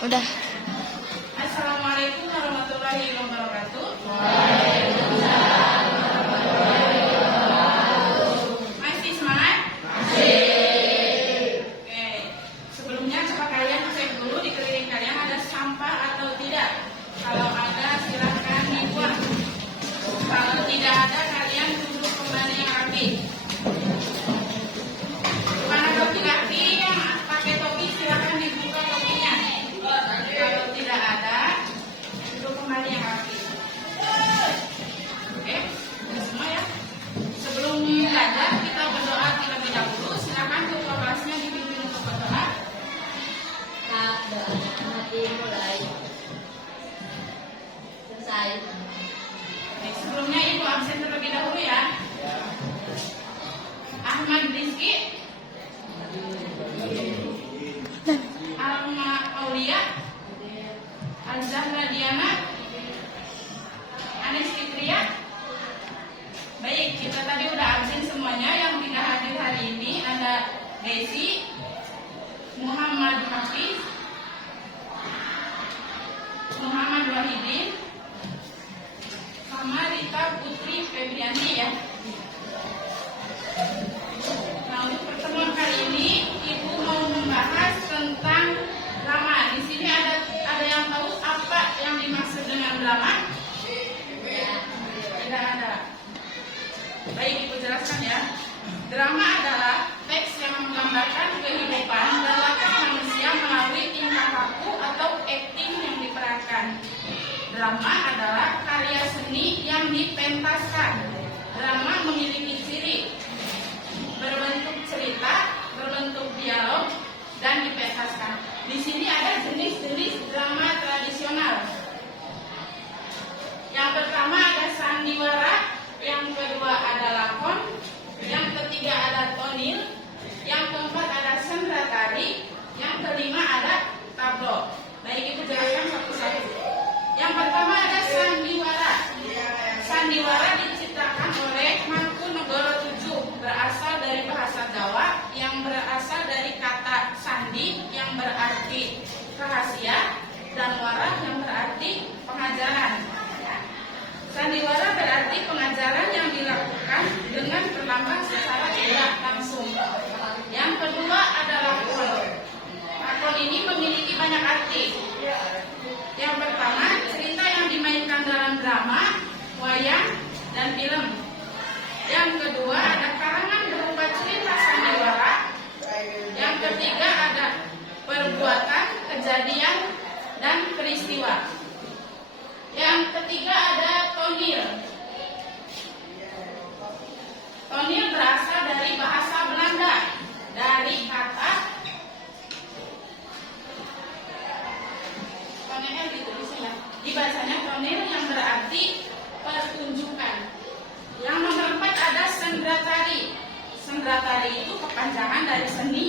Udah. Assalamualaikum warahmatullahi wabarakatuh. Waalaikumsalam warahmatullahi wabarakatuh. Masih semangat? Masih. Oke. Sebelumnya coba kalian cek dulu di keliling kalian ada sampah atau tidak. Kalau ada silahkan dibuang. Kalau tidak ada kalian duduk kembali yang rapi. Mana topi-topi yang pakai topi silahkan dibuka topinya. Kalau tidak ada duduk kembali yang rapi. Oke, sudah semua ya. Sebelum belajar kita berdoa terlebih dahulu. Silakan ketua kelasnya dipimpin untuk berdoa. Mati mulai. Selesai. Baik, sebelumnya ibu absen terlebih dahulu ya. Ahmad Rizki, Alma Aulia, Al-Zahra Diana, Anis Fitria. Baik, kita tadi udah absen semuanya. Yang tidak hadir hari ini ada Desi, Muhammad Hafiz, Muhammad Wahidin, sama Rita Putri Febrianti ya. Nah, untuk pertemuan kali ini Ibu mau membahas tentang drama. Di sini ada yang tahu apa yang dimaksud dengan drama? Tidak ada. Baik, Ibu jelaskan ya. Drama adalah teks yang menggambarkan kehidupan dan watak manusia melalui tingkah laku atau akting yang diperankan. Drama adalah karya seni yang dipentaskan. Drama memiliki ciri berbentuk cerita, berbentuk dialog, dan dipentaskan. Di sini ada jenis-jenis drama tradisional. Yang pertama ada sandiwara, yang kedua ada lakon, yang ketiga ada tonil, yang keempat ada sendratari, yang kelima ada tablo. Baik, Ibu jelaskan satu-satu. Yang pertama ada sandiwara. Sandiwara diciptakan oleh Mangkunegoro VII, berasal dari bahasa Jawa yang berasal dari kata sandi yang berarti rahasia dan wara yang berarti pengajaran. Sandiwara berarti pengajaran yang dilakukan dengan berlambang secara tidak langsung. Yang kedua adalah lakon. Lakon ini memiliki banyak arti. Yang pertama, cerita yang dimainkan dalam drama, wayang, dan film. Yang kedua ada karangan berupa cerita sandiwara. Yang ketiga ada perbuatan, kejadian, dan peristiwa. Yang ketiga ada tonil. Tonil berasal dari bahasa Belanda, dari kata tonel ditulisnya ya. Dibacanya tonil yang berarti pertunjukan. Yang nomor 4 ada sendratari. Sendratari itu kepanjangan dari seni,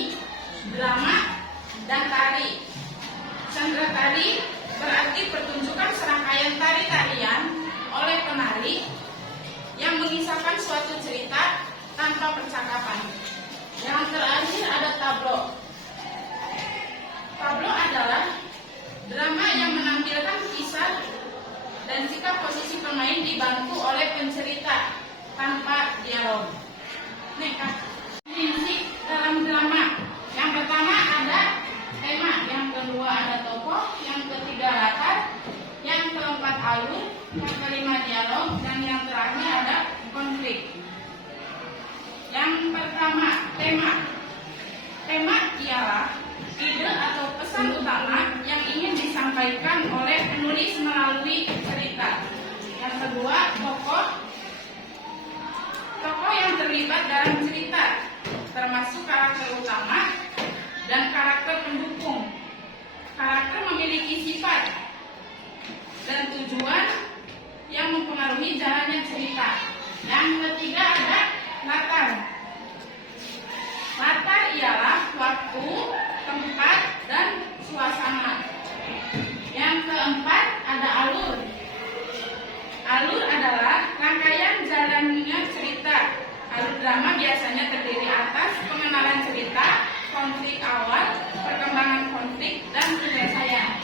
drama, dan tari. Sendratari berarti pertunjukan serangkaian tari-tarian oleh penari yang mengisahkan suatu cerita tanpa percakapan. Yang terakhir ada tablo. Tablo adalah drama yang menampilkan kisah dan sikap posisi pemain dibantu oleh pencerita tanpa dialog. Nih, prinsip dalam drama. Yang pertama ada tema, yang kedua ada tokoh, yang ketiga latar, yang keempat alur, yang kelima dialog, dan yang terakhir ada konflik. Yang pertama, tema. Tema ialah ide atau pesan utama yang ingin disampaikan oleh penulis melalui cerita. Yang kedua, tokoh. Tokoh yang terlibat dalam cerita, termasuk karakter utama dan karakter pendukung. Karakter memiliki sifat dan tujuan yang mempengaruhi jalannya cerita. Yang ketiga ada latar. Latar ialah waktu, tempat, dan suasana. Yang keempat ada alur. Alur adalah rangkaian jalannya cerita. Alur drama biasanya terdiri atas pengenalan cerita, konflik awal, perkembangan konflik, dan penyelesaian.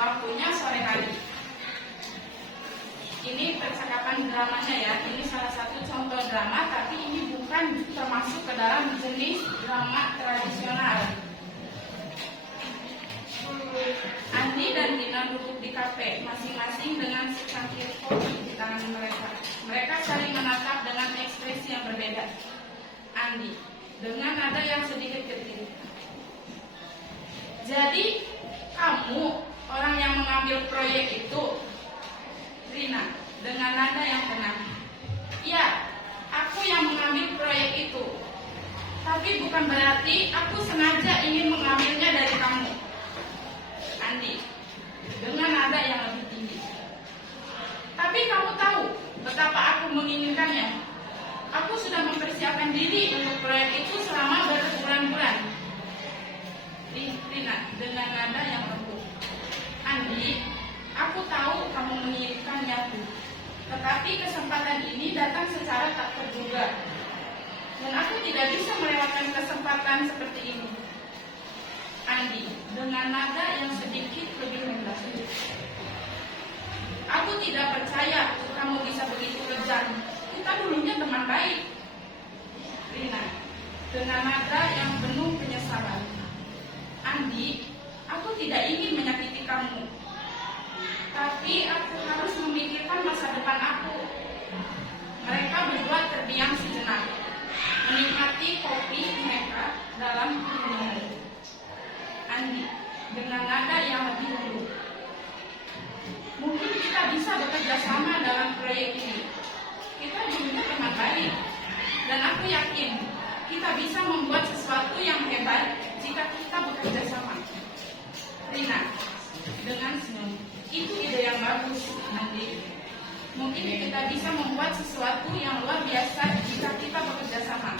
Waktunya sore hari. Ini percakapan dramanya ya. Ini salah satu contoh drama, tapi ini bukan termasuk ke dalam jenis drama tradisional. Andi dan Dina duduk di kafe, masing-masing dengan secangkir kopi di tangan mereka. Mereka saling menatap dengan ekspresi yang berbeda. Andi dengan nada yang sedikit getir. Jadi kamu orang yang mengambil proyek itu? Rina dengan nada yang tenang. Ya, aku yang mengambil proyek itu. Tapi bukan berarti aku sengaja ingin mengambilnya dari kamu. Andi dengan nada yang lebih tinggi. Tapi kamu tahu betapa aku menginginkannya. Aku sudah mempersiapkan diri untuk proyek itu selama berbulan-bulan. Rina dengan nada yang lembut. Andi, aku tahu kamu menginginkannya, tetapi kesempatan ini datang secara tak terduga, dan aku tidak bisa melewatkan kesempatan seperti ini. Andi dengan nada yang sedikit lebih rendah. Aku tidak percaya kamu bisa begitu kejam. Kita dulunya teman baik. Rina dengan nada yang penuh penyesalan. Andi, aku tidak ingin menyakiti kamu, tapi aku harus memikirkan masa depan aku. Mereka berdua terdiam sejenak, menikmati kopi mereka dalam keheningan. Andi dengan nada yang lebih lembut. Mungkin kita bisa bekerja sama dalam proyek ini. Kita dulunya teman baik, dan aku yakin kita bisa membuat sesuatu yang hebat jika kita bekerja sama. Rina dengan senyum. Itu ide yang bagus, Andi. Mungkin kita bisa membuat sesuatu yang luar biasa jika kita bekerja sama.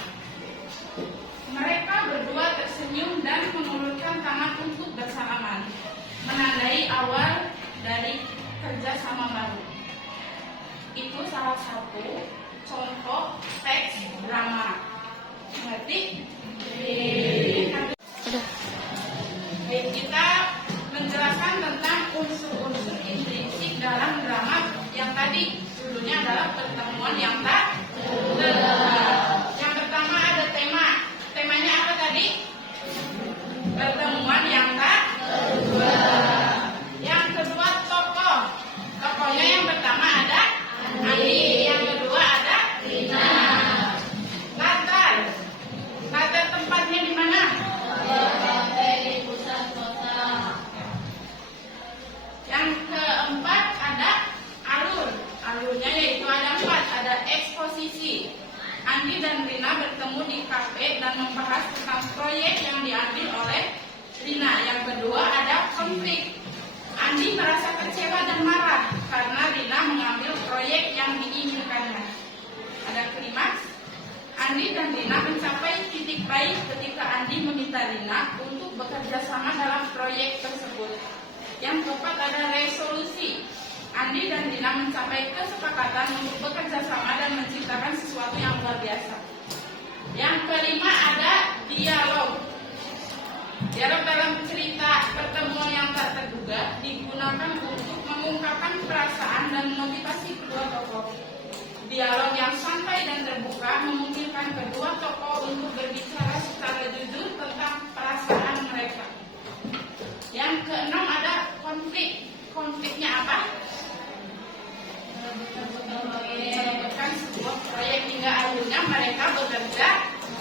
Mereka berdua tersenyum dan mengulurkan tangan untuk bersalaman, menandai awal dari kerjasama baru. Itu salah satu contoh teks drama. Mengerti? Baik, kita menjelaskan tentang unsur-unsur intrinsik dalam drama yang tadi. Judulnya adalah pertemuan yang tak terduga. Yang pertama ada tema. Temanya apa tadi? Pertemuan yang tak terduga. Yang kedua tokoh. Tokohnya yang pertama ada Andi, yang kedua ada Rina. Latar tempatnya di mana? Di pusat kota. Yang keempat ada alur. Alurnya yaitu ada 4. Ada eksposisi. Andi dan Rina bertemu di kafe dan membahas tentang proyek yang diambil oleh Rina. Yang kedua ada konflik. Andi merasa kecewa dan marah karena Rina mengambil proyek yang diinginkannya. Ada klimaks. Andi dan Rina mencapai titik baik ketika Andi meminta Rina untuk bekerja sama dalam proyek tersebut. Yang keempat ada resolusi. Andi dan Rina mencapai kesepakatan untuk bekerja sama dan menciptakan sesuatu yang luar biasa. Yang kelima ada dialog. Dialog dalam cerita pertemuan yang tak terduga digunakan untuk mengungkapkan perasaan dan motivasi kedua tokoh. Dialog yang santai dan terbuka memungkinkan kedua tokoh untuk berbicara secara jujur tentang perasaan mereka. Yang keenam ada konflik. Konfliknya apa? Menyebutkan sebuah proyek hingga akhirnya mereka bekerja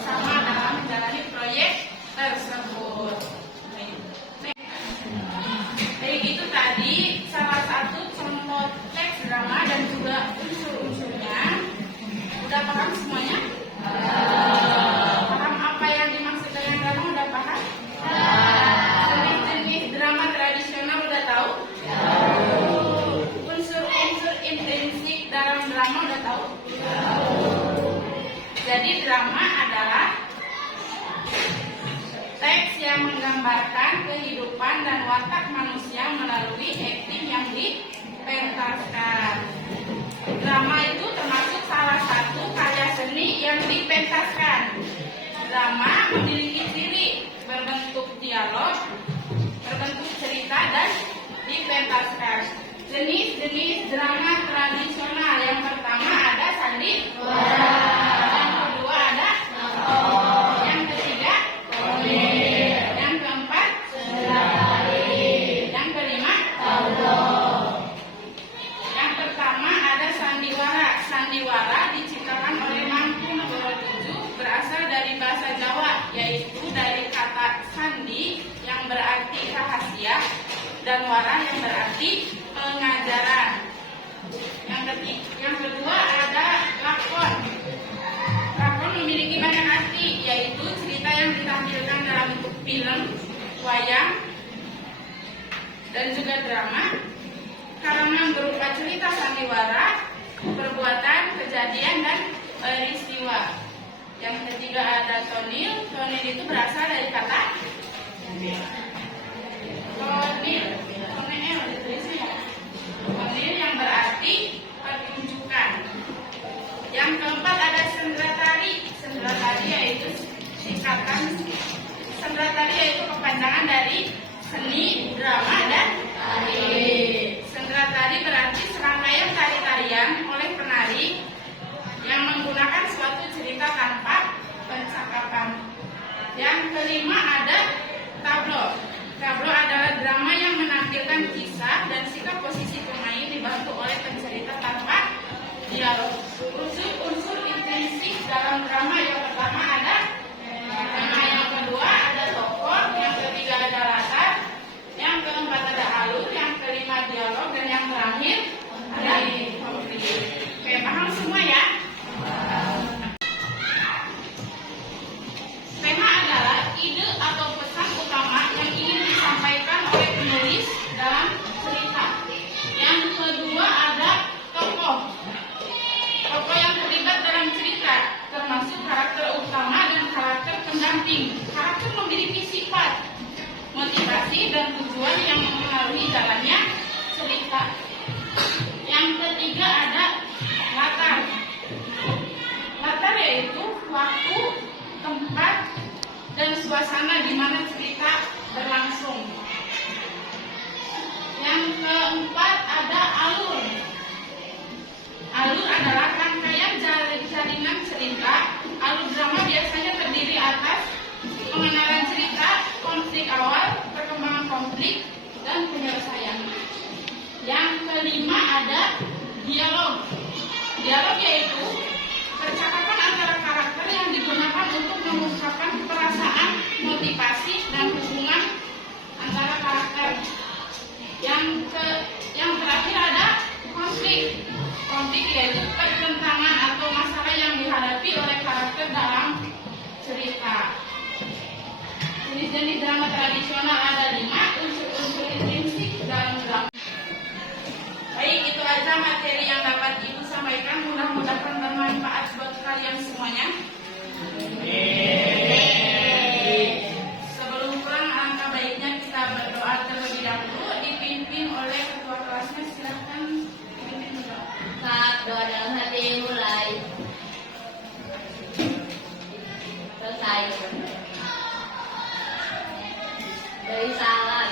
sama dalam menjalani proyek tersebut. Baik, itu tadi salah satu contoh teks drama dan juga unsur-unsurnya. Udah paham semuanya? Paham apa yang dimaksud dengan drama? Udah paham? Jenis-jenis drama tradisional udah tahu? Unsur-unsur intrinsik dalam drama udah tahu? Jadi drama adalah teks yang menggambarkan kehidupan dan watak manusia melalui akting yang dipentaskan. Drama itu termasuk salah satu karya seni yang dipentaskan. Drama memiliki ciri berbentuk dialog, berbentuk cerita, dan dipentaskan. Janwara yang berarti pengajaran. Yang kedua ada lakon. Lakon memiliki banyak arti, yaitu cerita yang ditampilkan dalam bentuk film, wayang, dan juga drama. Karangan berupa cerita sandiwara, perbuatan, kejadian, dan peristiwa. Yang ketiga ada tonil. Tonil itu berasal dari kata tonil. Tonil yang berarti pertunjukan. Yang keempat ada sendratari. Sendratari yaitu singkatan. Sendratari yaitu kepanjangan dari seni, drama, dan tari. Sendratari berarti serangkaian tari-tarian oleh penari yang menggunakan suatu cerita tanpa percakapan. Yang kelima ada tablo. Tablo adalah drama yang menampilkan kisah dan sikap posisi pemain dibantu oleh pencerita tanpa dialog. Unsur intensif dalam drama yang pertama ada tema, yang kedua ada tokoh, yang ketiga ada latar, yang keempat ada alur, yang kelima dialog, dan yang terakhir ada konflik. Oke, paham semua ya? Tema adalah ide atau pesan utama yang ingin disampaikan oleh penulis dalam cerita. Yang kedua ada tokoh. Tokoh yang terlibat dalam cerita termasuk karakter utama dan karakter pendamping. Karakter memiliki sifat, motivasi, dan tujuan yang mempengaruhi jalannya cerita. Yang ketiga ada latar. Latar yaitu waktu, tempat, dan suasana di mana cerita berlangsung. Yang keempat ada alur. Alur adalah rangkaian jalinan cerita. Alur drama biasanya terdiri atas pengenalan cerita, konflik awal, perkembangan konflik, dan penyelesaian. Yang kelima ada dialog. Dialog yaitu percakapan antara karakter yang digunakan untuk mengungkapkan perasaan, motivasi, dan hubungan antara karakter. Yang terakhir ada konflik. Konflik yaitu pertentangan atau masalah yang dihadapi oleh karakter dalam cerita. Jenis-jenis drama tradisional ada 5, unsur-unsur intrinsik dalam drama. Baik, itu aja materi yang dapat Ibu sampaikan. Mudah-mudahan bermanfaat buat kalian semuanya. Sebelum pulang, alangkah baiknya kita berdoa terlebih dahulu, dipimpin oleh ketua kelasnya. Silahkan pimpin berdoa. Saat doa dalam hati mulai. Selesai. Dari salam.